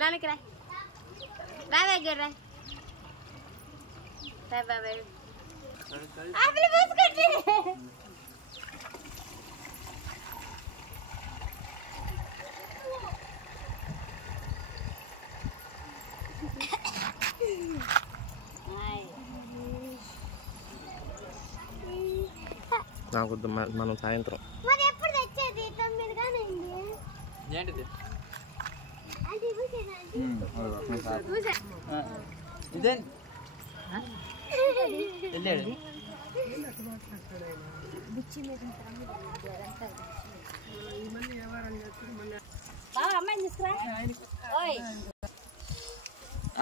నాన్నకి రా దగ్గర రా బాయ్ ఆపిల్ పోసుకుంటే నాకు మనం సాయంత్రం మరి ఎప్పుడు తెచ్చేది 9 గానింది ఏంటిది అది ఇదే వెళ్ళాడు అమ్మాయిని తీసుకురా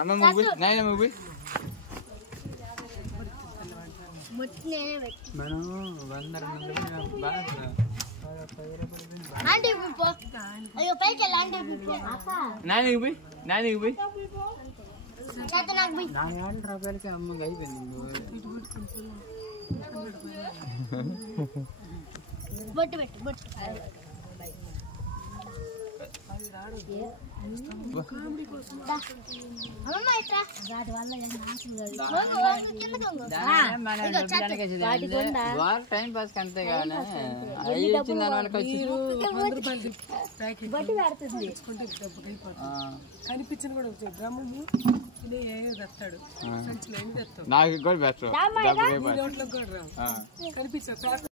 అమ్మ మూవీ నాయన మూవీ మనం 100 రూపాయలకి అమ్మకి అయిపోయింది బొట్టు పెట్టు బొట్టు టైం పాస్ అంతే కానీ ఇచ్చిన దాని వాళ్ళకి కనిపించిన కూడా గ్రామము తెస్తాడు నాకు కూడా బెస్ట్ కూడా కనిపించారు